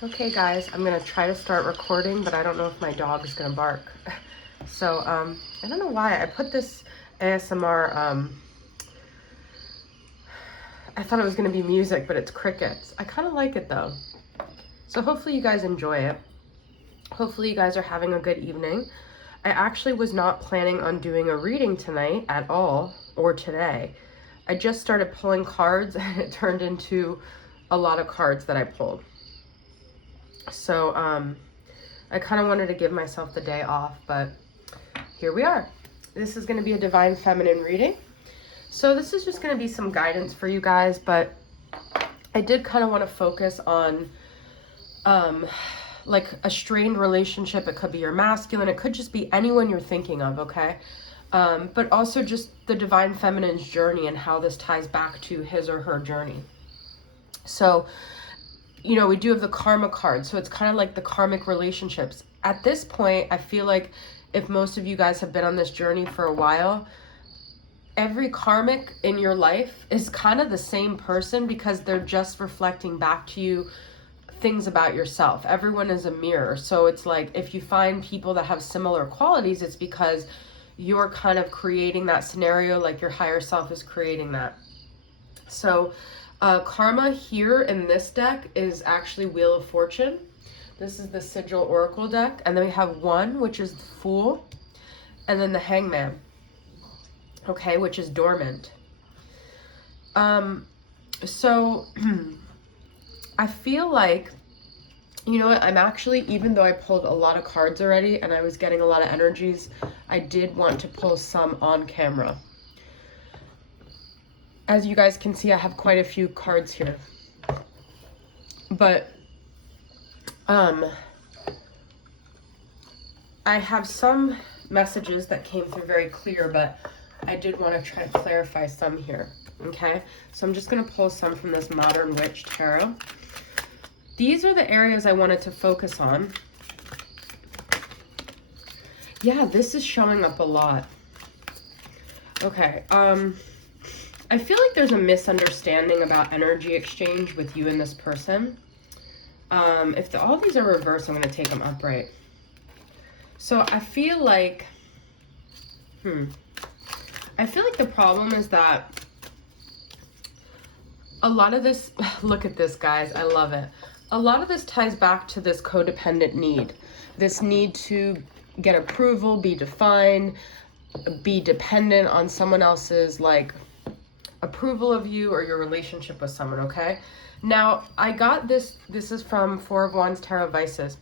Okay guys, I'm gonna try to start recording, but I don't know if my dog is gonna bark. So, I don't know why I put this ASMR, I thought it was gonna be music, but it's crickets. I kind of like it though. So hopefully you guys enjoy it. Hopefully you guys are having a good evening. I actually was not planning on doing a reading tonight at all, or today. I just started pulling cards and it turned into a lot of cards that I pulled. So, I kind of wanted to give myself the day off, but here we are. This is going to be a divine feminine reading. So this is just going to be some guidance for you guys, but I did kind of want to focus on, like a strained relationship. It could be your masculine. It could just be anyone you're thinking of, okay? But also just the divine feminine's journey and how this ties back to his or her journey. So, you know, we do have the karma card, so it's kind of like the karmic relationships. At this point, I feel like if most of you guys have been on this journey for a while, every karmic in your life is kind of the same person because they're just reflecting back to you things about yourself. Everyone is a mirror. So it's like if you find people that have similar qualities, it's because you're kind of creating that scenario, like your higher self is creating that. So karma here in this deck is actually Wheel of Fortune. This is the Sigil Oracle deck. And then we have one, which is the Fool. And then the Hangman, okay, which is dormant. So I feel like, you know what, I'm actually, even though I pulled a lot of cards already and I was getting a lot of energies, I did want to pull some on camera. As you guys can see, I have quite a few cards here. But I have some messages that came through very clear, but I did want to try to clarify some here. Okay, so I'm just going to pull some from this Modern Witch Tarot. These are the areas I wanted to focus on. Yeah, this is showing up a lot. Okay, I feel like there's a misunderstanding about energy exchange with you and this person. If all these are reversed, I'm going to take them upright. So I feel like, I feel like the problem is that a lot of this, look at this, guys, I love it. A lot of this ties back to this codependent need. This need to get approval, be defined, be dependent on someone else's, like, approval of you or your relationship with someone, okay? Now, I got this is from Four of Wands Tarot Vices.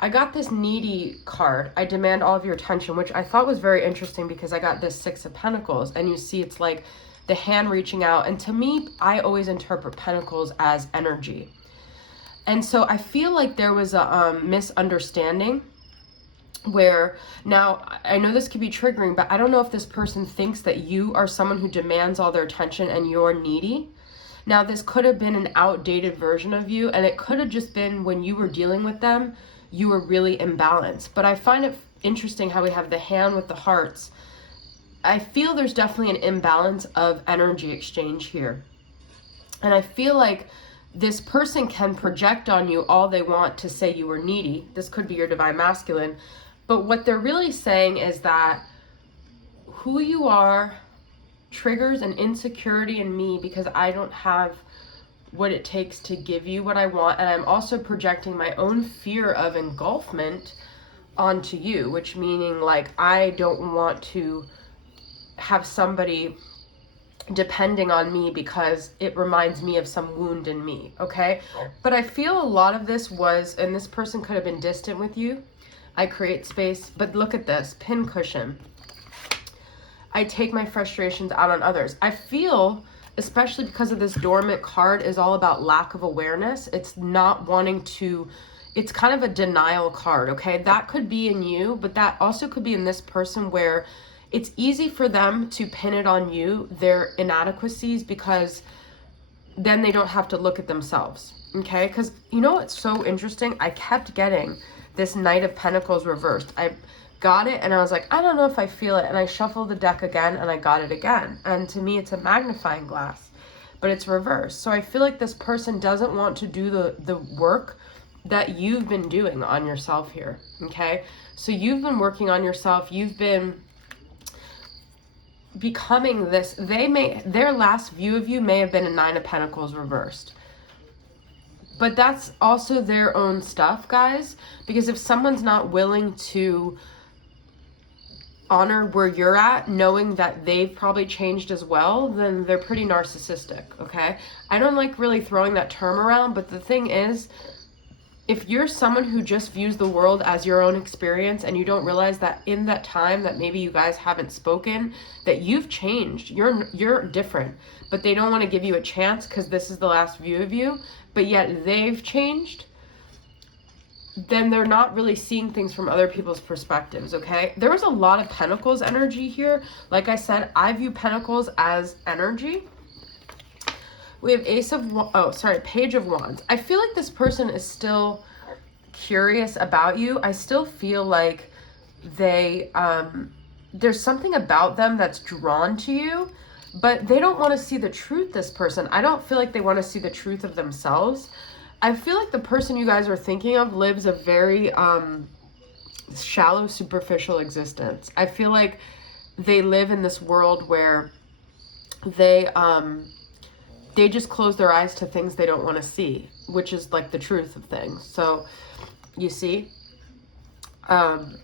I got this needy card. I demand all of your attention, which I thought was very interesting because I got this Six of Pentacles, and you see it's like the hand reaching out. And to me, I always interpret pentacles as energy. And so I feel like there was a misunderstanding where, now I know this could be triggering, but I don't know if this person thinks that you are someone who demands all their attention and you're needy. Now this could have been an outdated version of you, and it could have just been when you were dealing with them, you were really imbalanced. But I find it interesting how we have the hand with the hearts. I feel there's definitely an imbalance of energy exchange here. And I feel like this person can project on you all they want to say you were needy. This could be your divine masculine. But what they're really saying is that who you are triggers an insecurity in me because I don't have what it takes to give you what I want. And I'm also projecting my own fear of engulfment onto you, which meaning like I don't want to have somebody depending on me because it reminds me of some wound in me, okay? But I feel a lot of this was, and this person could have been distant with you. I create space, but look at this, pincushion. I take my frustrations out on others. I feel, especially because of this dormant card, is all about lack of awareness. It's not wanting to, it's kind of a denial card, okay? That could be in you, but that also could be in this person where it's easy for them to pin it on you, their inadequacies, because then they don't have to look at themselves, okay? Because you know what's so interesting? I kept getting this Knight of Pentacles reversed. I got it and I was like, I don't know if I feel it. And I shuffled the deck again and I got it again. And to me, it's a magnifying glass, but it's reversed. So I feel like this person doesn't want to do the work that you've been doing on yourself here, okay? So you've been working on yourself. You've been becoming this. Their last view of you may have been a Nine of Pentacles reversed. But that's also their own stuff, guys. Because if someone's not willing to honor where you're at, knowing that they've probably changed as well, then they're pretty narcissistic, okay? I don't like really throwing that term around, but the thing is, if you're someone who just views the world as your own experience and you don't realize that in that time that maybe you guys haven't spoken, that you've changed, you're different, but they don't want to give you a chance because this is the last view of you, but yet they've changed, then they're not really seeing things from other people's perspectives, okay? There was a lot of Pentacles energy here. Like I said, I view Pentacles as energy. We have Page of Wands. I feel like this person is still curious about you. I still feel like there's something about them that's drawn to you, but they don't want to see the truth, this person. I don't feel like they want to see the truth of themselves. I feel like the person you guys are thinking of lives a very shallow, superficial existence. I feel like they live in this world where they just close their eyes to things they don't want to see, which is like the truth of things. So, you see? And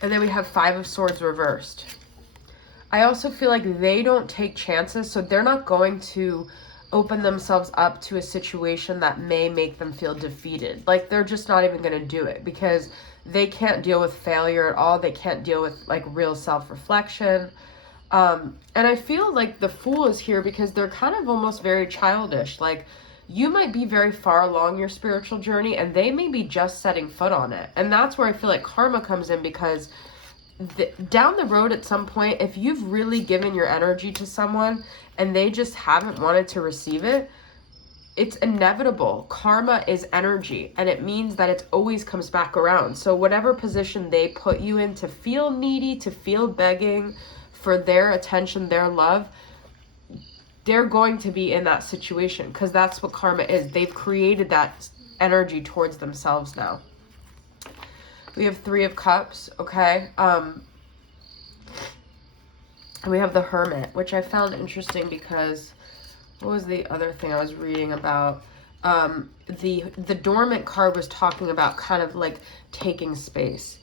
then we have Five of Swords reversed. I also feel like they don't take chances, so they're not going to open themselves up to a situation that may make them feel defeated. Like, they're just not even going to do it because they can't deal with failure at all. They can't deal with like real self-reflection. And I feel like the Fool is here because they're kind of almost very childish. Like, you might be very far along your spiritual journey and they may be just setting foot on it. And that's where I feel like karma comes in, because down the road at some point, if you've really given your energy to someone and they just haven't wanted to receive it, it's inevitable. Karma is energy, and it means that it always comes back around. So whatever position they put you in to feel needy, to feel begging for their attention, their love, they're going to be in that situation because that's what karma is. They've created that energy towards themselves now. We have Three of Cups, okay? And we have the Hermit, which I found interesting because what was the other thing I was reading about? The Dormant card was talking about kind of like taking space.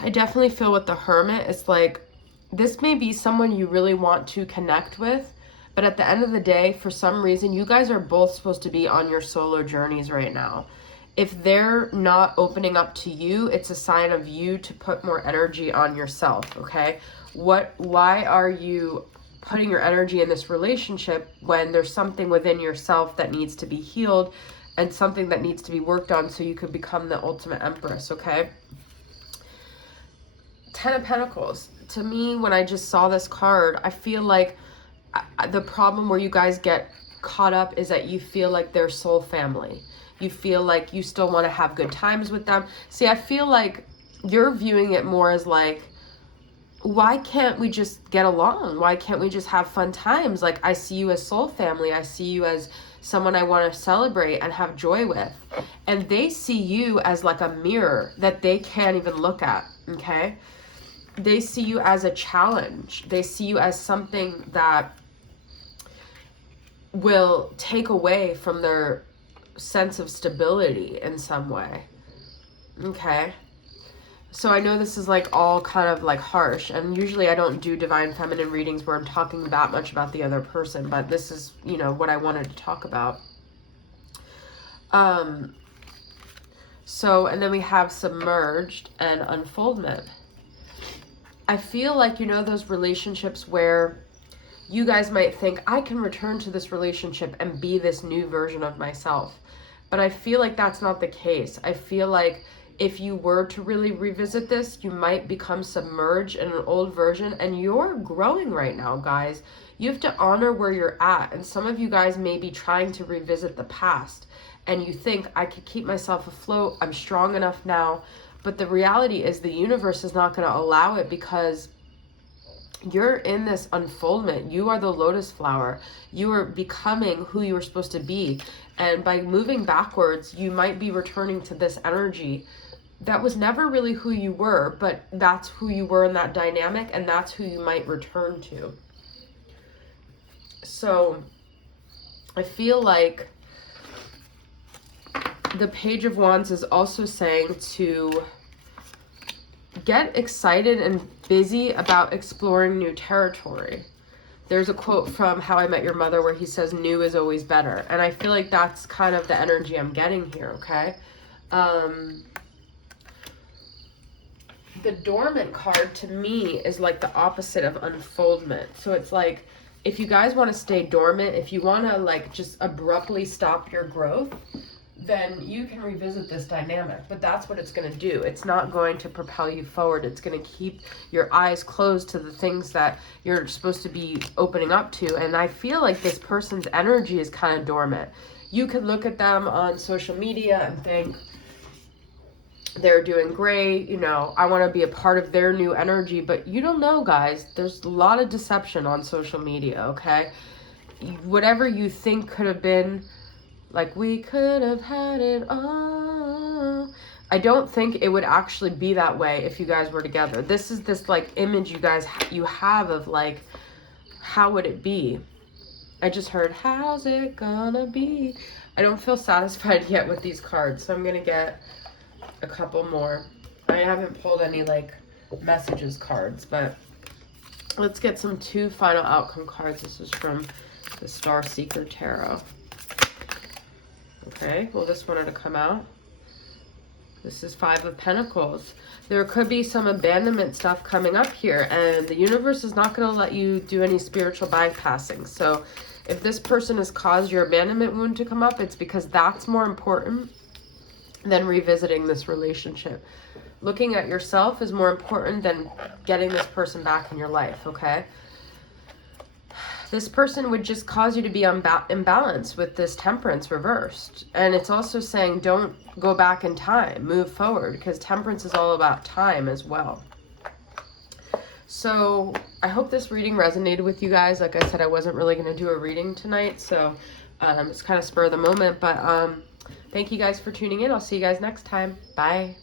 I definitely feel with the Hermit, it's like, this may be someone you really want to connect with, but at the end of the day, for some reason, you guys are both supposed to be on your solo journeys right now. If they're not opening up to you, it's a sign of you to put more energy on yourself, okay? Why are you putting your energy in this relationship when there's something within yourself that needs to be healed and something that needs to be worked on so you could become the ultimate empress, okay? Ten of Pentacles. To me, when I just saw this card, I feel like the problem where you guys get caught up is that you feel like they're soul family. You feel like you still want to have good times with them. See, I feel like you're viewing it more as like, why can't we just get along? Why can't we just have fun times? Like, I see you as soul family. I see you as someone I want to celebrate and have joy with. And they see you as like a mirror that they can't even look at, okay? They see you as a challenge. They see you as something that will take away from their sense of stability in some way, okay? So I know this is like all kind of like harsh, and usually I don't do divine feminine readings where I'm talking that much about the other person, but this is, you know, what I wanted to talk about. So, and then we have Submerged and Unfoldment. I feel like, you know, those relationships where you guys might think, I can return to this relationship and be this new version of myself. But I feel like that's not the case. I feel like if you were to really revisit this, you might become submerged in an old version, and you're growing right now, guys. You have to honor where you're at. And some of you guys may be trying to revisit the past, and you think, I could keep myself afloat. I'm strong enough now. But the reality is the universe is not going to allow it, because you're in this unfoldment. You are the lotus flower. You are becoming who you were supposed to be. And by moving backwards, you might be returning to this energy that was never really who you were, but that's who you were in that dynamic, and that's who you might return to. So I feel like the Page of Wands is also saying to get excited and busy about exploring new territory. There's a quote from How I Met Your Mother where he says, new is always better. And I feel like that's kind of the energy I'm getting here, okay? The dormant card to me is like the opposite of unfoldment. So it's like, if you guys want to stay dormant, if you want to like just abruptly stop your growth, then you can revisit this dynamic. But that's what it's going to do. It's not going to propel you forward. It's going to keep your eyes closed to the things that you're supposed to be opening up to. And I feel like this person's energy is kind of dormant. You could look at them on social media and think, they're doing great, you know, I want to be a part of their new energy, but you don't know, guys. There's a lot of deception on social media, okay? Whatever you think could have been, like, we could have had it all. I don't think it would actually be that way if you guys were together. This is this, like, image you have of, like, how would it be? I just heard, how's it gonna be? I don't feel satisfied yet with these cards, so I'm gonna get a couple more. I haven't pulled any like messages cards, but let's get some 2 final outcome cards. This is from the Star Seeker Tarot. Okay, well, this wanted to come out. This is 5 of Pentacles. There could be some abandonment stuff coming up here, and the universe is not going to let you do any spiritual bypassing. So if this person has caused your abandonment wound to come up, it's because that's more important than revisiting this relationship. Looking at yourself is more important than getting this person back in your life, okay? This person would just cause you to be imbalanced with this Temperance reversed. And it's also saying don't go back in time, move forward, because Temperance is all about time as well. So I hope this reading resonated with you guys. Like I said, I wasn't really going to do a reading tonight, so it's kind of spur of the moment, but thank you guys for tuning in. I'll see you guys next time. Bye.